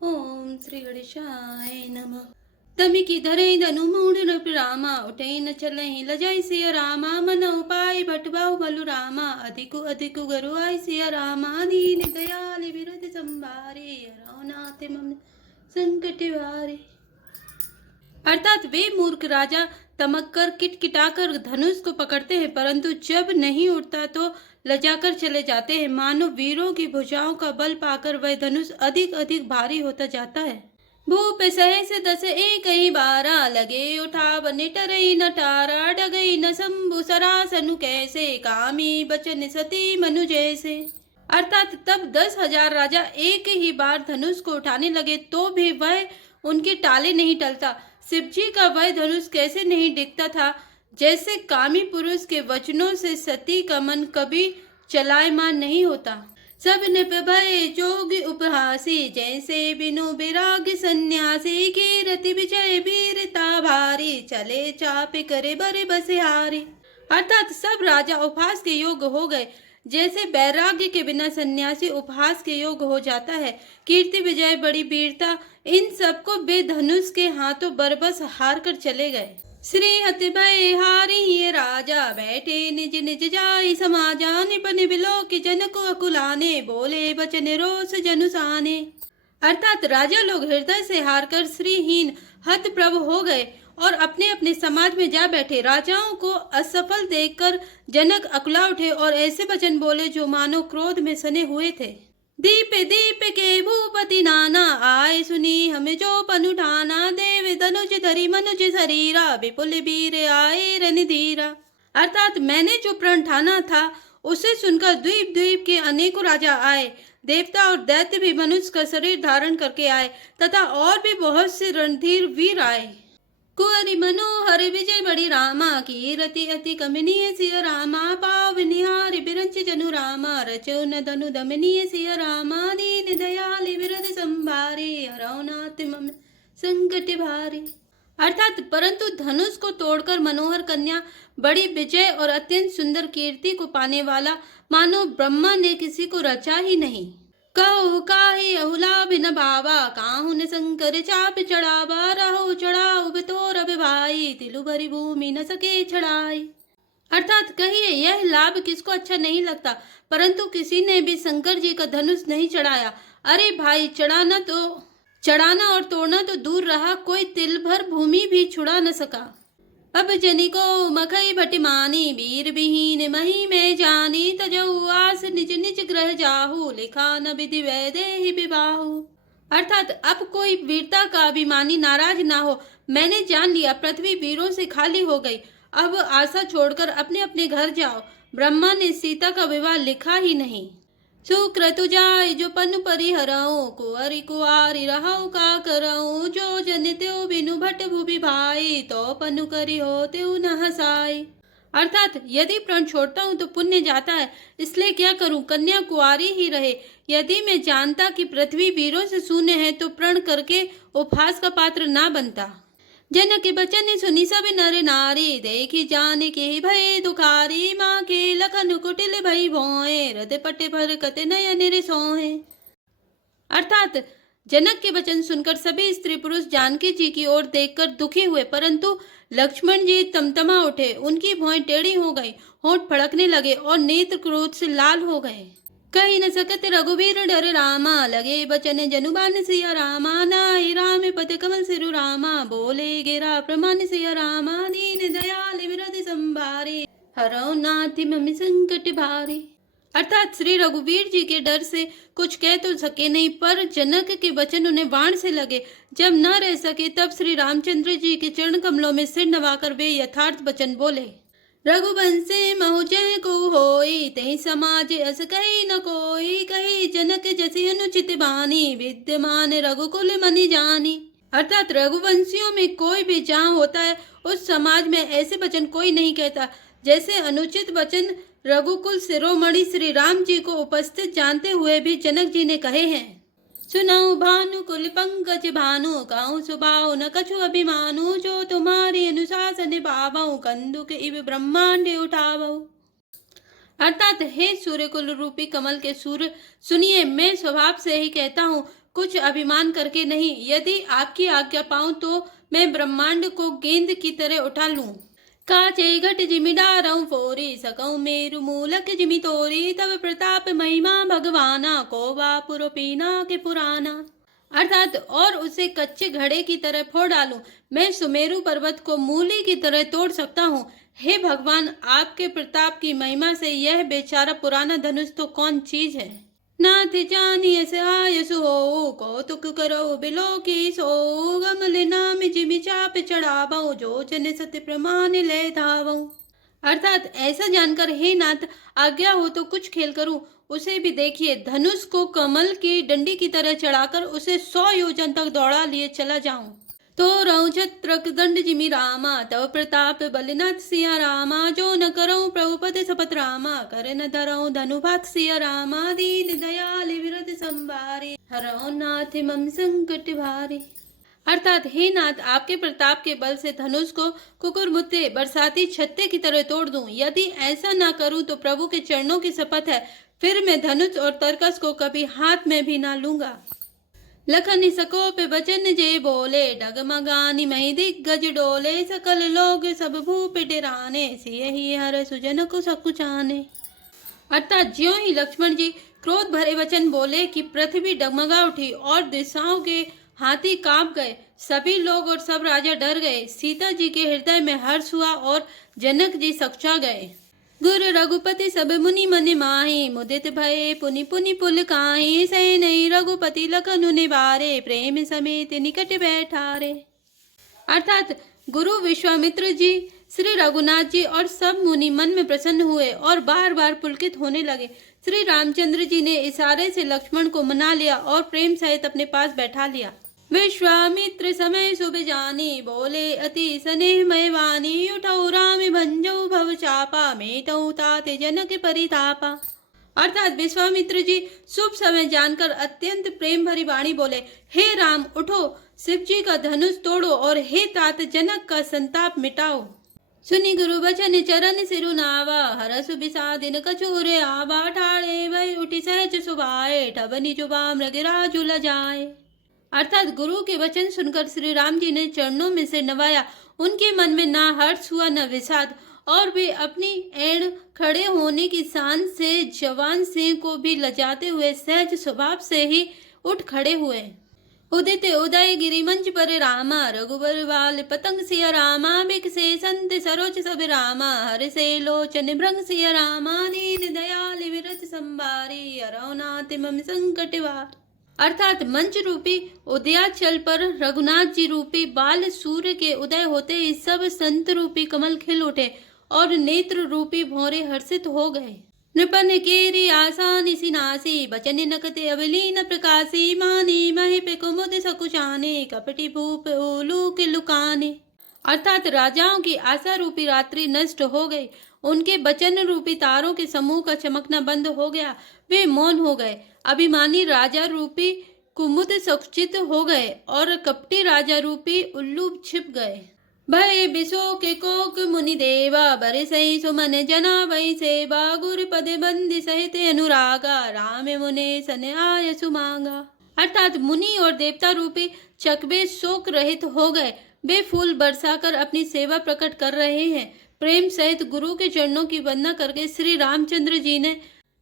ओम श्री गणेशाय नमः। तमी की धरे धनु मूड न रामा उठे न चले लजाई सिया रामा मन उपाय भटबाऊ बलु रामा अधिकु गरु आई सिया रामा दीन दयाल विरद संभारे रौनाते मम संकट वारे। अर्थात वे मूर्ख राजा तमक्कर किटकिटाकर धनुष को पकड़ते हैं, परंतु जब नहीं उठता तो लजाकर चले जाते हैं। मानो वीरों की भुजाओं का बल पाकर वह धनुष अधिक अधिक भारी होता जाता है। भूप सहे से दस एक ही बारा लगे उठा बने टरई न टारा डगई न शंभु सरासनु कैसे कामी बचन सती मनु जैसे। अर्थात तब 10,000 राजा एक ही बार धनुष को उठाने लगे तो भी वह उनके टाले नहीं टलता। शिवजी का वह धनुष कैसे नहीं दिखता था, जैसे कामी पुरुष के वचनों से सती का मन कभी चलायमान नहीं होता। सब निप भय जोग उपहासी जैसे बिनु विराग सन्यासी की रति विजय वीरता भारी चले चाप करे बरे बसिहारी। अर्थात सब राजा उपहास के योग्य हो गए, जैसे वैराग्य के बिना सन्यासी उपहास के योग्य हो जाता है। कीर्ति विजय बड़ी वीरता इन सबको वे धनुष के हाथों बरबस हार कर चले गए। श्री हति भय हारी ये राजा बैठे निज निज जाई समाजा निपन बिलो की जन को अकुलाने बोले बचन रोष जनुसाने। अर्थात राजा लोग हृदय से हार कर श्रीहीन हत प्रभ हो गए और अपने अपने समाज में जा बैठे। राजाओं को असफल देखकर जनक अकुला उठे और ऐसे वचन बोले जो मानो क्रोध में सने हुए थे। दीप दीप के भूपति नाना आए सुनी हमें जो पन उठाना देव धनुज धरी मनुज शरीरा विपुल वीर आए रणधीरा। अर्थात मैंने जो प्रण ठाना था उसे सुनकर द्वीप द्वीप के अनेकों राजा आए, देवता और दैत्य भी मनुष्य का शरीर धारण करके आए तथा और भी बहुत से रणधीर वीर आए। कुंवरी मनोहर विजय बड़ी रामा की रति अति कमनीय सिय रामा पाव निहार बिरंच जनु रामा रचो न धनु दमनीय सिय रामा दीन दयाल विरद संभारे हरौनाथ मम संकट भारे। अर्थात परंतु धनुष को तोड़कर मनोहर कन्या बड़ी विजय और अत्यंत सुंदर कीर्ति को पाने वाला मानो ब्रह्मा ने किसी को रचा ही नहीं। कहो काहे अहुला बिन बाबा काहू न शंकर चाप चढ़ावा रहो चढ़ाऊ बितोर अब भाई तिलु भरी भूमि न सके छड़ाई। अर्थात कहिए यह लाभ किसको अच्छा नहीं लगता, परंतु किसी ने भी शंकर जी का धनुष नहीं चढ़ाया। अरे भाई चढ़ाना और तोड़ना तो दूर रहा, कोई तिल भर भूमि भी छुड़ा न सका। अब जनिको मखई भटिमानी वीर विहीन मही में जानी तजऊ आस निज निज ग्रह जाहू लिखा न विधि वैदेहि विबाहु। अर्थात अब कोई वीरता का अभिमानी नाराज ना हो, मैंने जान लिया पृथ्वी वीरों से खाली हो गई, अब आशा छोड़कर अपने अपने घर जाओ। ब्रह्मा ने सीता का विवाह लिखा ही नहीं। सुक्रतु जाय जो पन परिहरऊ कुंवरी कुआरी रहऊ का करऊ जो जन त्यो बिनु भट भूभि भाई तो पनु करी हो त्यो न हसाई। अर्थात यदि प्रण छोड़ता हूँ तो पुण्य जाता है, इसलिए क्या करूँ, कन्या कुआरी ही रहे। यदि मैं जानता कि पृथ्वी वीरों से शून्य है तो प्रण करके उपहास का पात्र ना बनता। जनक बचन सुनी सब नर नारी देखी जान के भय दुखारी माँ के लखन कुटिल भई भोए हृदय पटे भर कते नयन रे सोहे। अर्थात जनक के वचन सुनकर सभी स्त्री पुरुष जानकी जी की ओर देखकर दुखी हुए, परंतु लक्ष्मण जी तमतमा उठे, उनकी भौहें टेढ़ी हो गई, होंठ फड़कने लगे और नेत्र क्रोध से लाल हो गए। कही न सकत रघुवीर डर रामा लगे बचन जनुबान सिया रामा नाई राम पद कमल सिरु रामा बोले गिरा प्रमाण सिया रामा दीन दयाल विरद संभारे हरौ नाथ मम संकट भारे। अर्थात श्री रघुवीर जी के डर से कुछ कह तो सके नहीं, पर जनक के वचन उन्हें बाण से लगे। जब न रह सके तब श्री रामचंद्र जी के चरण कमलों में सिर नवाकर वे यथार्थ वचन बोले। रघुवंशे महु जय को होई तहि समाज अस कही न कोई कही जनक जैसी अनुचित बानी विद्यमान रघुकुल मनि जानी। अर्थात रघुवंशियों में कोई भी जहाँ होता है उस समाज में ऐसे वचन कोई नहीं कहता, जैसे अनुचित वचन रघुकुल शिरोमणि श्री राम जी को उपस्थित जानते हुए भी जनक जी ने कहे हैं। सुनाऊ भानु कुल पंकज भानु गाँव सुबाऊ न कछु अभिमानु जो तुम्हारी अनुशासन पावऊ कंदुक इव ब्रह्मांड उठावऊ। अर्थात हे सूर्य कुल रूपी कमल के सूर्य सुनिए, मैं स्वभाव से ही कहता हूँ, कुछ अभिमान करके नहीं। यदि आपकी आज्ञा पाऊं तो मैं ब्रह्मांड को गेंद की तरह उठा लूं। काचे घट जिमि डारऊं फोरी, सकऊं मेरु मूलक जिमि तोरी, तब प्रताप महिमा भगवाना, को वापुरो पीना के पुराना। अर्थात और उसे कच्चे घड़े की तरह फोड़ डालूं। मैं सुमेरु पर्वत को मूली की तरह तोड़ सकता हूँ। हे भगवान, आपके प्रताप की महिमा से यह बेचारा पुराना धनुष तो कौन चीज है। नाथ जानिय से आयसु हो, कौतुक करो बिलो की सो, गमल नाम जिमि चाप चढ़ावो, जो जन सत्य प्रमाण ले धावो। अर्थात ऐसा जानकर हे नाथ, आज्ञा हो तो कुछ खेल करूं। उसे भी देखिए, धनुष को कमल की डंडी की तरह चढ़ाकर उसे 100 योजन तक दौड़ा लिए चला जाऊं। तो रहूं छत्रक दंड जिमि रामा, तव प्रताप बलिनाथ सिया रामा, जो न करऊं प्रभुपद शपथ रामा, कर न धरऊं धनुभात सिया रामा, दीन दयाल विरत संभारे, हरऊं नाथ मम संकट भारे। अर्थात हे नाथ, आपके प्रताप के बल से धनुष को कुकुरमुत्ते बरसाती छत्ते की तरह तोड़ दूं। यदि ऐसा ना करूं तो प्रभु के चरणों की शपथ है, फिर मैं धनुष और तरकस को कभी हाथ में भी ना लूंगा। लखन सकोप बचन जे बोले, डगमगानी मही दिग्गज डोले, सकल लोग सब भूप डेराने, सियहि हर सुजन को सकुचाने। अर्थात ज्यों ही लक्ष्मण जी क्रोध भरे वचन बोले कि पृथ्वी डगमगा उठी और दिशाओं के हाथी कांप गए। सभी लोग और सब राजा डर गए। सीता जी के हृदय में हर्ष हुआ और जनक जी सकुचा गए। गुरु रघुपति सब मुनि मन माही, मुदित भये पुनि पुनि पुल काहि, सै नहीं रघुपति लखनु निवारे, प्रेम समेत निकट बैठारे। अर्थात गुरु विश्वामित्र जी, श्री रघुनाथ जी और सब मुनि मन में प्रसन्न हुए और बार बार पुलकित होने लगे। श्री रामचंद्र जी ने इशारे से लक्ष्मण को मना लिया और प्रेम सहित अपने पास बैठा लिया। विश्वामित्र समय शुभ जानी, बोले अति स्नेह मय वाणी, उठौ राम भंजौ भव चापा, मेटौ ताते जनक परितापा। अर्थात विश्वामित्र जी शुभ समय जानकर अत्यंत प्रेम भरी वाणी बोले, हे राम उठो, शिव जी का धनुष तोड़ो और हे तात जनक का संताप मिटाओ। सुनि गुरु बचन चरण सिरु नावा, हरसु बिसादिन कछुरे आवा, ठाड़े वै उठी सहज सुभाए, ठबनि जुबा मृगराजु लजाए। अर्थात गुरु के वचन सुनकर श्री राम जी ने चरणों में से नवाया। उनके मन में ना हर्ष हुआ न विषाद, और वे अपनी एण खड़े होने की शान से जवान सिंह को भी लजाते हुए सहज स्वभाव से ही उठ खड़े हुए। उदित उदय गिरि मंच पर रामा, रघुबर बाल पतंग सिया रामा, बिकसे संत सरोज सब रामा, हर से लोचन भृंग सिया रामा, दीन दयाल विरत संभारी, अरौनाथ मम संकट वार। अर्थात मंच रूपी उदयाचल पर रघुनाथ जी रूपी बाल सूर्य के उदय होते ही सब संत रूपी कमल खिल उठे और नेत्र रूपी भौरे हर्षित हो गए। नृपन केरी आसानी सिनासी, बचन नकते अवलीन प्रकाशी, मानी महिप कुमुद सकुचाने, कपटी भूप ओलू के लुकाने। अर्थात राजाओं की आशा रूपी रात्रि नष्ट हो गई। उनके बचन रूपी तारों के समूह का चमकना बंद हो गया। वे मौन हो गए। अभिमानी राजा रूपी कुमुद सकुचित हो गए और कपटी राजा रूपी उल्लू छिप गए। भय बिसो के कोक मुनि देवा, बरसई सुमन जना वै सेवा, गुर पद बंदी सहित अनुरागा, राम मुने सन आय सुमांगा। अर्थात मुनि और देवता रूपी चकबे शोक रहित हो गए। वे फूल बरसाकर अपनी सेवा प्रकट कर रहे हैं। प्रेम सहित गुरु के चरणों की वंदना करके श्री रामचंद्र जी ने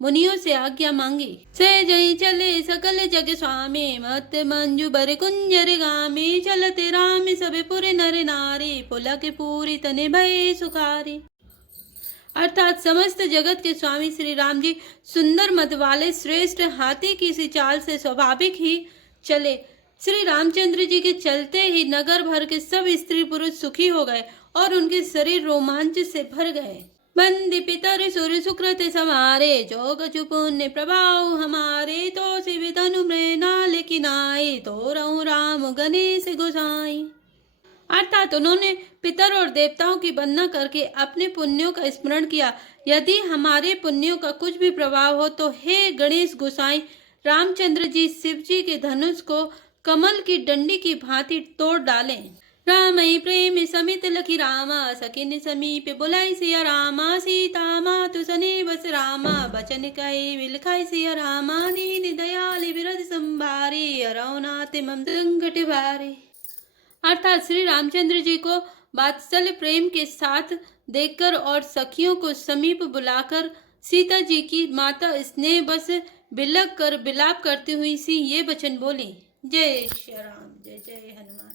मुनियों से आज्ञा मांगी। से जय चले सकल जग स्वामी, मत मंजू बर कुंजर गामी, चलते राम सब पुर नर नारी, पुलक पूरी तने भय सुखारी। अर्थात समस्त जगत के स्वामी श्री राम जी सुंदर मत वाले श्रेष्ठ हाथी की सी चाल से स्वाभाविक ही चले। श्री रामचंद्र जी के चलते ही नगर भर के सब स्त्री पुरुष सुखी हो गए और उनके शरीर रोमांच से भर गए। बंदी पितर सुर सुकृत समारे, जो गजु पुण्य प्रभाव हमारे, तो शिव तनु मृणाल किनाई, तो रहूं राम गणेश गोसाई। अर्थात उन्होंने पितर और देवताओं की वंदना करके अपने पुण्यों का स्मरण किया। यदि हमारे पुण्यों का कुछ भी प्रभाव हो तो हे गणेश गोसाई, रामचंद्र जी शिव जी के धनुष को कमल की डंडी की भांति तोड़ डालें। रामई प्रेम समित लखी रामा, सखिन समीप बुलाई सिया रामा, सीता मातु सने बस रामा, बचन कहे विलखाई सिया रामा, दीन दयाल विरध संभारी, अरौनाथ मम संकट भारे। अर्थात श्री रामचंद्र जी को वात्सल्य प्रेम के साथ देखकर और सखियों को समीप बुलाकर सीता जी की माता स्नेह बस बिलक कर बिलाप करती हुई सी ये वचन बोली। जय श्री राम, जय जय हनुमान।